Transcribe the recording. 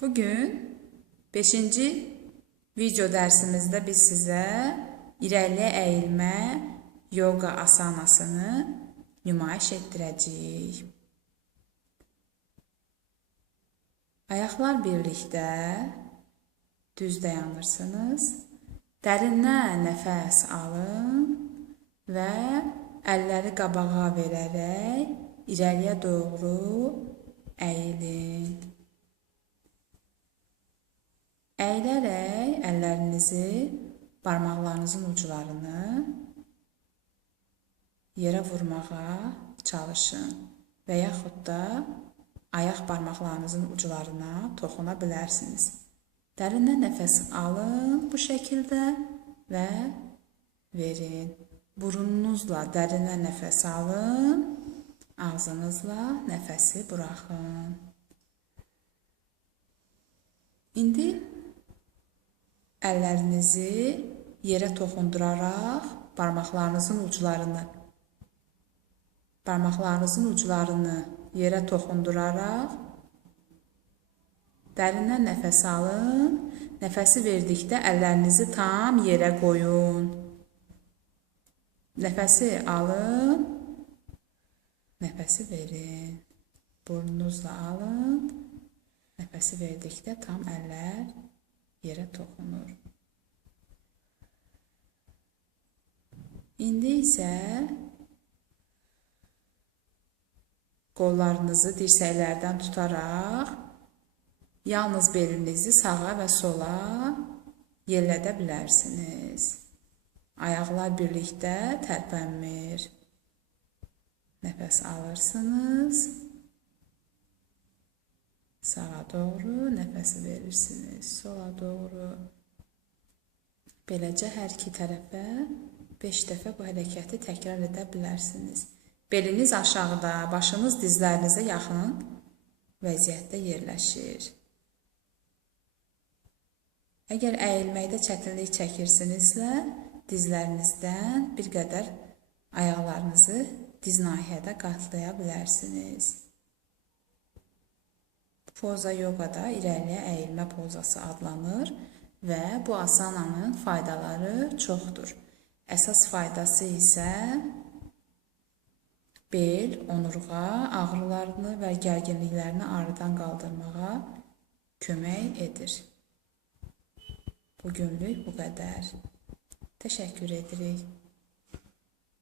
Bugün 5-ci video dərsimizdə biz sizə irəliyə əyilmə yoga asanasını nümayiş etdirəcəyik. Ayaqlar birlikdə düz dayanırsınız. Dərindən nəfəs alın və əlləri qabağa verərək irəliyə doğru əyilin. Əyilərək əllərinizi, barmaqlarınızın uclarını yerə vurmağa çalışın və yaxud da ayaq barmaqlarınızın uclarına toxuna bilərsiniz. Dərindən nəfəs alın bu şəkildə və verin. Burununuzla dərindən nəfəs alın, ağzınızla nəfəsi buraxın. İndi əllərinizi yerə toxunduraraq barmaqlarınızın uclarını yerə toxunduraraq dərindən nəfəs alın. Nəfəsi verdikdə əllərinizi tam yerə qoyun. Nəfəsi alın, nəfəsi verin. Burnunuzla alın. Nəfəsi verdikdə tam əllər yerə toxunur. İndi isə qollarınızı dirsəklərdən tutaraq yalnız belinizi sağa və sola yellədə bilərsiniz. Ayaqlar birlikdə tərpənmir. Nəfəs alırsınız. Sağa doğru nəfəsi verirsiniz, sola doğru. Beləcə hər iki tərəfə 5 dəfə bu hərəkəti təkrar edə bilərsiniz. Beliniz aşağıda, başınız dizlərinizə yaxın vəziyyətdə yerləşir. Əgər əyilməkdə çətinlik çəkirsinizsə, dizlərinizdən bir qədər ayaqlarınızı diz nahiyədə qatlaya bilərsiniz. Poza yoqada irəliyə əyilmə pozası adlanır və bu asananın faydaları çoxdur. Əsas faydası isə bel, onurğa ağrılarını və gərginliklərini aradan qaldırmağa kömək edir. Bugünlük bu qədər. Təşəkkür edirik.